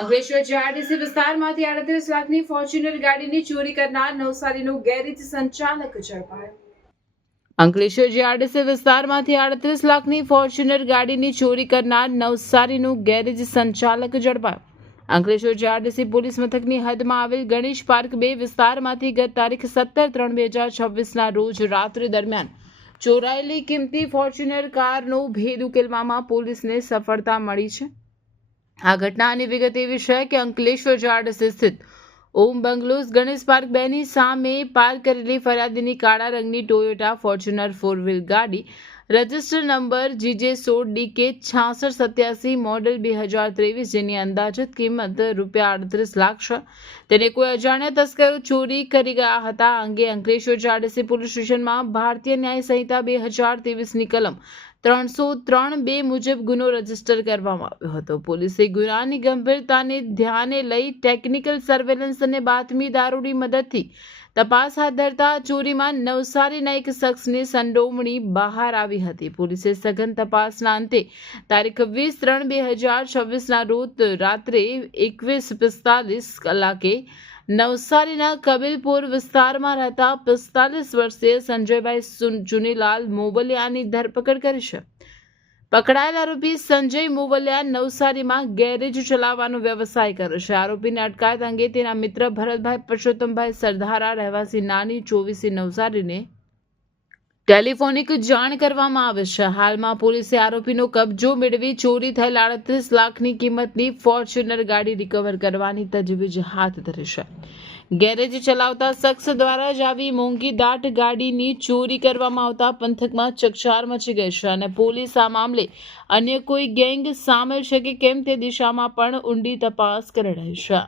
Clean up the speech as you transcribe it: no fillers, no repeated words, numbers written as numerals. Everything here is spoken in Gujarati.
અંકલેશ્વર જીઆઈડીસી વિસ્તારમાંથી 38 લાખની ફોર્ચ્યુનર ગાડીની ચોરી કરનાર નવસારીનું ગેરેજ સંચાલક ઝડપાયો. અંકલેશ્વર જીઆઈડીસી વિસ્તારમાંથી 38 લાખની ફોર્ચ્યુનર ગાડીની ચોરી કરનાર નવસારીનું ગેરેજ સંચાલક ઝડપાયો. અંકલેશ્વર જીઆઈડીસી પોલીસ મથકની હદમાં આવેલ ગણેશ પાર્ક 2 વિસ્તારમાંથી ગત તારીખ 17/3/2026ના રોજ રાત્રિ દરમિયાન ચોરાયેલી કિંમતી ફોર્ચ્યુનર કારનો ભેદ ઉકેલવામાં પોલીસને સફળતા મળી છે. આ ઘટનાની વિગત એવી છે કે અંકલેશ્વર જીઆઈડીસી સ્થિત ઓમ બંગલોઝ ગણેશ પાર્ક 2 ની સામે પાર્ક કરેલી ફરિયાદીની કાળા રંગની ટોયોટા ફોર્ચ્યુનર 4 વ્હીલ ગાડી રજિસ્ટર નંબર GJ16DK 6687 મોડેલ 2023 જેની અંદાજિત કિંમત ₹38 લાખ છે તેને કોઈ અજાણ્યા તસ્કરો ચોરી કરી ગયા હતા. આ અંગે અંકલેશ્વર જીઆઈડીસી પોલીસ સ્ટેશનમાં ભારતીય ન્યાય સંહિતા 2023ની કલમ 303(2) મુજબ ગુનો રજીસ્ટર કરવામાં આવ્યો હતો. પોલીસે ગુનાની ગંભીરતાને ધ્યાને લઈ ટેકનિકલ સર્વેલન્સ અને બાતમીદારોની મદદથી તપાસ હાથ ધરતા ચોરીમાં નવસારીના એક શખ્સની સંડોવણી બહાર આવી હતી. પોલીસે સઘન તપાસના અંતે તારીખ 20/3/2026ના રોજ રાત્રે 21:45 કલાકે નવસારીના કબીલપુર વિસ્તારમાં રહેતા 45 વર્ષીય સંજયભાઈ ચુનીલાલ મોવલિયાની ધરપકડ કરી છે. પકડાયેલ આરોપી સંજય મોવલિયા નવસારીમાં ગેરેજ ચલાવવાનો વ્યવસાય કરે છે. આરોપીની અટકાયત અંગે તેના મિત્ર ભરતભાઈ પરસોત્તમભાઈ સરદારા રહેવાસી નાની 24 નવસારીને ટેલિફોનિક જાણ કરવામાં આવે છે. હાલમાં પોલીસે આરોપીનો કબજો મેળવી ચોરી થયેલ 38 લાખની કિંમતની ફોર્ચ્યુનર ગાડી રિકવર કરવાની તજવીજ હાથ ધરી છે. ગેરેજ ચલાવતા શખ્સ દ્વારા જ આવી મોંઘી દાટ ગાડીની ચોરી કરવામાં આવતા પંથકમાં ચકચાર મચી ગઈ છે અને પોલીસ આ મામલે અન્ય કોઈ ગેંગ સામેલ છે કે કેમ તે દિશામાં પણ ઊંડી તપાસ કરી રહી છે.